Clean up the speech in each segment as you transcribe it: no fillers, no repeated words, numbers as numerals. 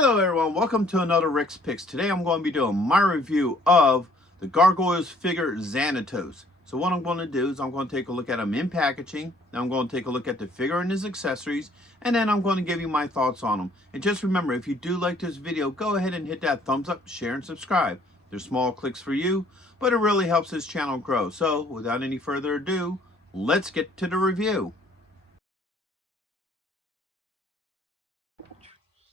Hello everyone, welcome to another Rick's Picks. Today I'm going to be doing my review of the Gargoyles figure Xanatos. So what I'm going to do is I'm going to take a look at him in packaging, then I'm going to take a look at the figure and his accessories, and then I'm going to give you my thoughts on him. And just remember, if you do like this video, go ahead and hit that thumbs up, share, and subscribe. They're small clicks for you, but it really helps this channel grow. So without any further ado, let's get to the review.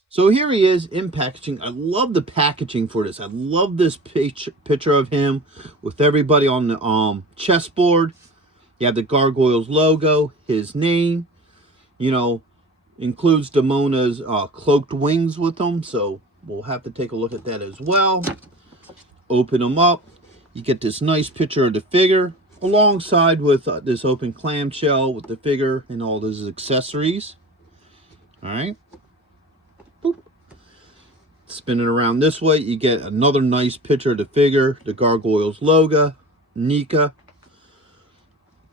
So here he is in packaging. I love the packaging for this. I love this picture of him with everybody on the chessboard. You have the Gargoyles logo, his name, includes Damona's cloaked wings with them. So we'll have to take a look at that as well. Open them up. You get this nice picture of the figure alongside with this open clamshell with the figure and all those accessories. All right. Spin it around this way, you get another nice picture of the figure, the Gargoyles logo, NECA.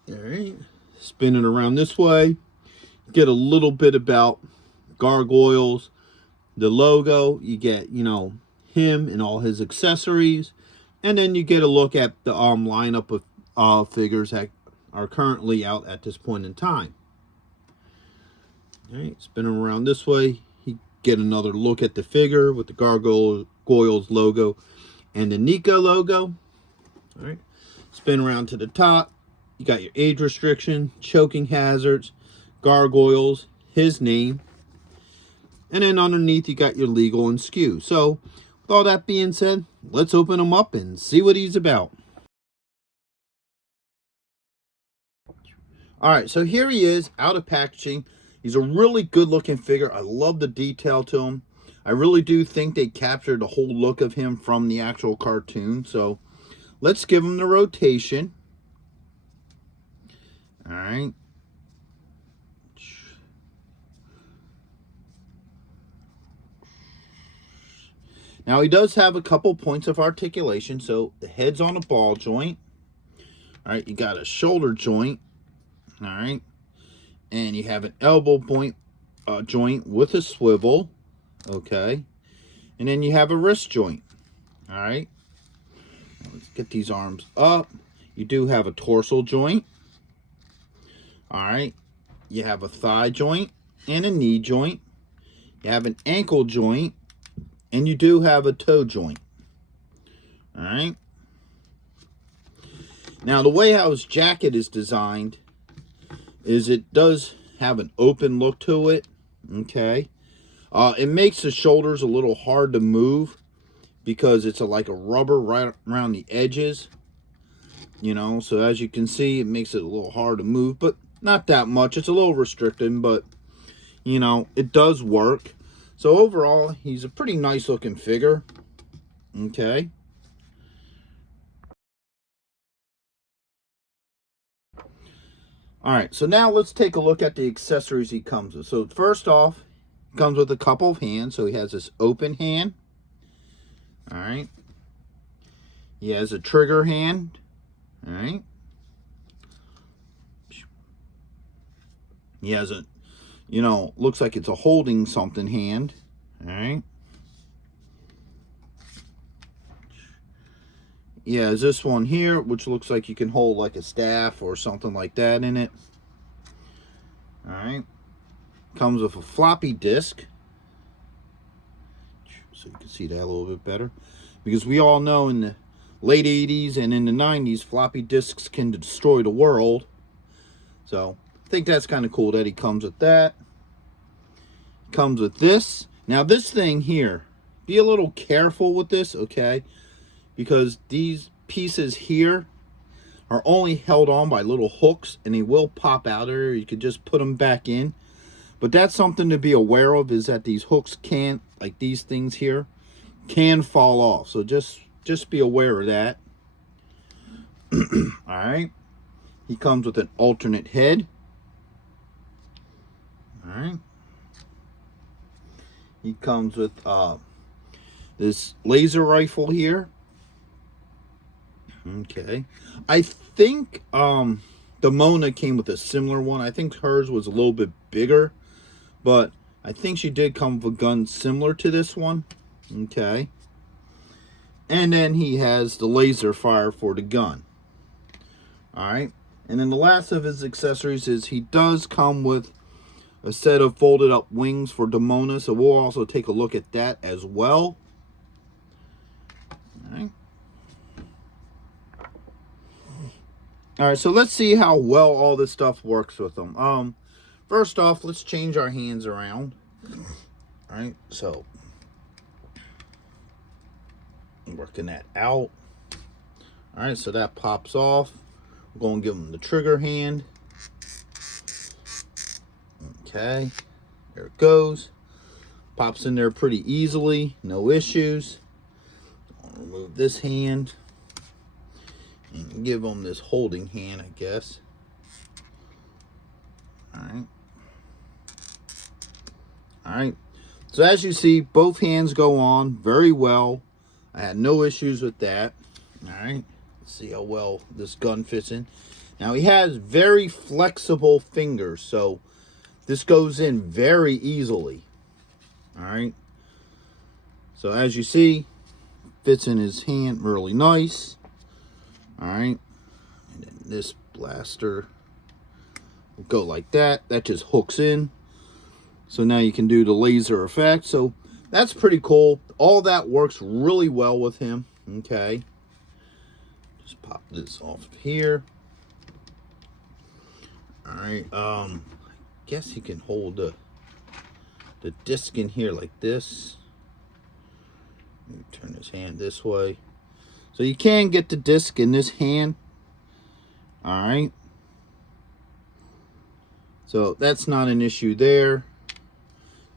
All right, spin it around this way, get a little bit about Gargoyles, the logo. You get, him and all his accessories, and then you get a look at the lineup of figures that are currently out at this point in time. All right, spin it around this way. Get another look at the figure with the Gargoyles logo and the NECA logo. All right, spin around to the top. You got your age restriction, choking hazards, Gargoyles, his name, and then underneath you got your legal and skew. So with all that being said, let's open him up and see what he's about. All right, so here he is out of packaging. He's a really good looking figure. I love the detail to him. I really do think they captured the whole look of him from the actual cartoon. So let's give him the rotation. All right. Now he does have a couple points of articulation. So the head's on a ball joint. All right, you got a shoulder joint. All right. And you have an elbow point joint with a swivel, okay? And then you have a wrist joint, all right? Now let's get these arms up. You do have a torso joint, all right? You have a thigh joint and a knee joint. You have an ankle joint, and you do have a toe joint, all right? Now, the way how his jacket is designed is it does have an open look to it, okay? It makes the shoulders a little hard to move because it's like a rubber right around the edges, so as you can see, it makes it a little hard to move, but not that much. It's a little restricting, but, it does work. So overall, he's a pretty nice looking figure, okay? All right, so now let's take a look at the accessories he comes with. So first off, he comes with a couple of hands. So he has this open hand. All right. He has a trigger hand. All right. He has a, looks like it's a holding something hand. All right. He has this one here, which looks like you can hold like a staff or something like that in it. All right. Comes with a floppy disk. So you can see that a little bit better. Because we all know in the late 80s and in the 90s, floppy disks can destroy the world. So I think that's kind of cool that he comes with that. Comes with this. Now this thing here, be a little careful with this, okay? Because these pieces here are only held on by little hooks, and they will pop out, or you could just put them back in. But that's something to be aware of, is that these hooks can, like these things here, can fall off. So just be aware of that. All right. He comes with an alternate head. All right. He comes with this laser rifle here. Okay, I think the Mona came with a similar one. I think hers was a little bit bigger, but I think she did come with a gun similar to this one. Okay. And then he has the laser fire for the gun. Alright. And then the last of his accessories is he does come with a set of folded up wings for Demona. So we'll also take a look at that as well. Alright. Alright, so let's see how well all this stuff works with them. First off, let's change our hands around. Alright, so I'm working that out. Alright, so that pops off. We're going to give him the trigger hand. Okay, there it goes. Pops in there pretty easily, no issues. I'll remove this hand and give him this holding hand, I guess. Alright. Alright. So as you see, both hands go on very well. I had no issues with that. Alright. Let's see how well this gun fits in. Now he has very flexible fingers, so this goes in very easily. Alright. So as you see, fits in his hand really nice. Alright. And then this blaster will go like that. That just hooks in. So now you can do the laser effect. So that's pretty cool. All that works really well with him. Okay. Just pop this off here. Alright. I guess he can hold the disc in here like this. Turn his hand this way. So you can get the disc in this hand. Alright. So that's not an issue there.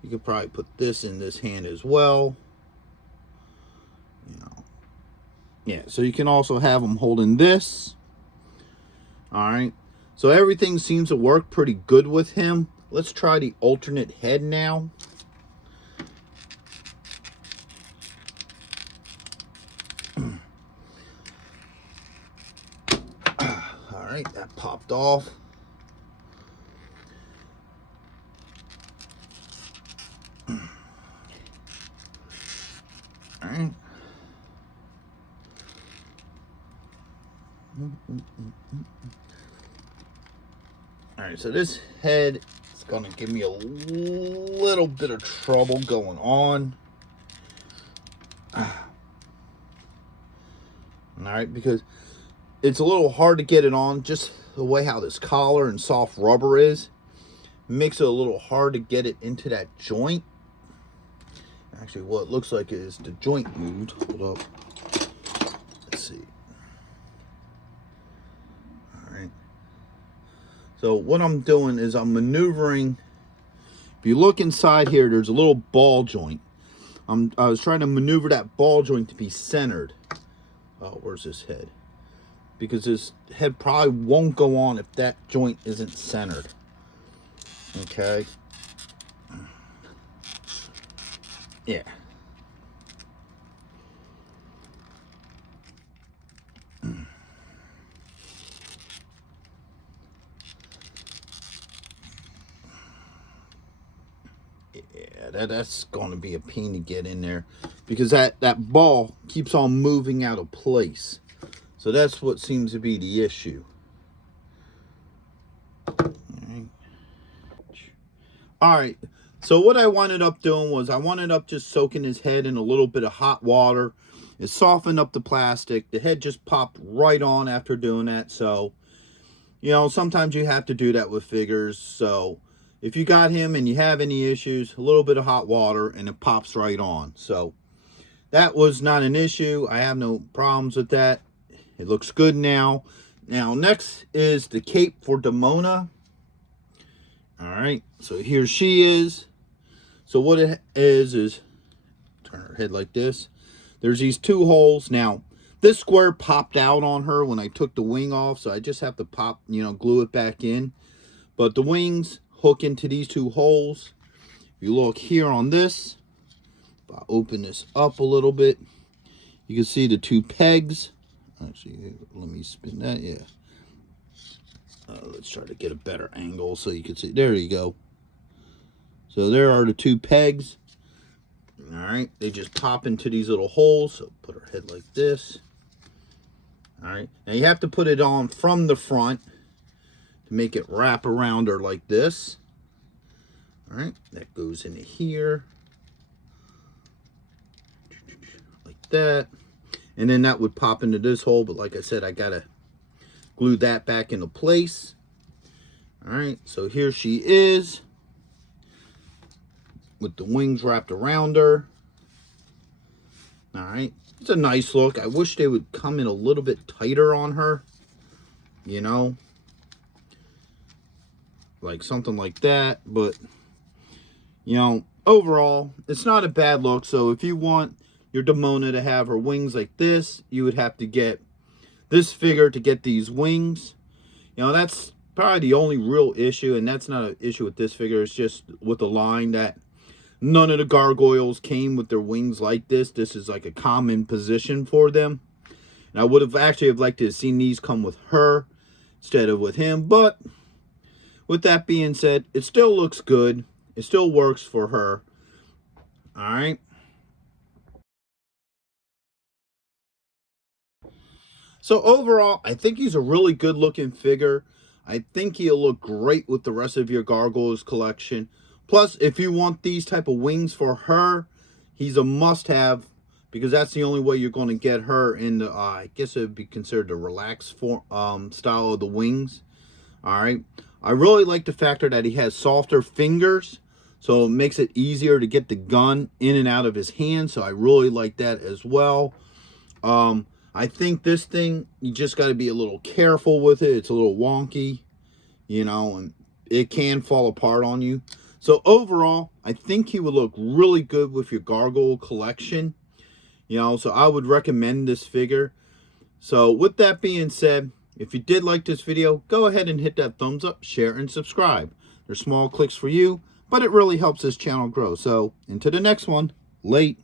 You could probably put this in this hand as well. You know. Yeah, so you can also have them holding this. Alright. So everything seems to work pretty good with him. Let's try the alternate head now. Alright, that popped off. Alright. Alright, so this head is going to give me a little bit of trouble going on. Alright, because it's a little hard to get it on, just the way how this collar and soft rubber is. Makes it a little hard to get it into that joint. Actually, what it looks like is the joint moved. Hold up. Let's see. Alright. So what I'm doing is I'm maneuvering. If you look inside here, there's a little ball joint. I was trying to maneuver that ball joint to be centered. Oh, where's this head? Because this head probably won't go on if that joint isn't centered. Okay. Yeah. Yeah, that's going to be a pain to get in there because that ball keeps on moving out of place. So that's what seems to be the issue. All right. So what I wound up doing was I wound up just soaking his head in a little bit of hot water. It softened up the plastic. The head just popped right on after doing that. So, you know, sometimes you have to do that with figures. So if you got him and you have any issues, a little bit of hot water and it pops right on. So that was not an issue. I have no problems with that. It looks good now. Now, next is the cape for Demona. All right, so here she is. So what it is turn her head like this. There's these two holes. Now, this square popped out on her when I took the wing off, so I just have to glue it back in. But the wings hook into these two holes. If you look here on this, if I open this up a little bit, you can see the two pegs. Actually, let me spin that. Yeah. Let's try to get a better angle so you can see. There you go. So there are the two pegs. All right, they just pop into these little holes. So put her head like this. All right, now you have to put it on from the front to make it wrap around her like this. All right, that goes into here like that, and then that would pop into this hole. But like I said, I gotta glue that back into place. All right, so here she is with the wings wrapped around her. All right, it's a nice look. I wish they would come in a little bit tighter on her, you know, like something like that. But, you know, overall, it's not a bad look. So if you want your Demona to have her wings like this, you would have to get this figure to get these wings. You know, that's probably the only real issue, and that's not an issue with this figure. It's just with the line that none of the Gargoyles came with their wings like this. This is like a common position for them. And I would have actually liked to have seen these come with her instead of with him. But with that being said, it still looks good. It still works for her. All right. So overall, I think he's a really good looking figure. I think he'll look great with the rest of your Gargoyles collection. Plus, if you want these type of wings for her, he's a must-have, because that's the only way you're going to get her in the, I guess it would be considered the relaxed style of the wings. All right. I really like the factor that he has softer fingers, so it makes it easier to get the gun in and out of his hand. So I really like that as well. I think this thing, you just got to be a little careful with it. It's a little wonky, you know, and it can fall apart on you. So overall, I think he would look really good with your Gargoyle collection, you know, so I would recommend this figure. So with that being said, if you did like this video, go ahead and hit that thumbs up, share, and subscribe. They're small clicks for you, but it really helps this channel grow. So until the next one, late.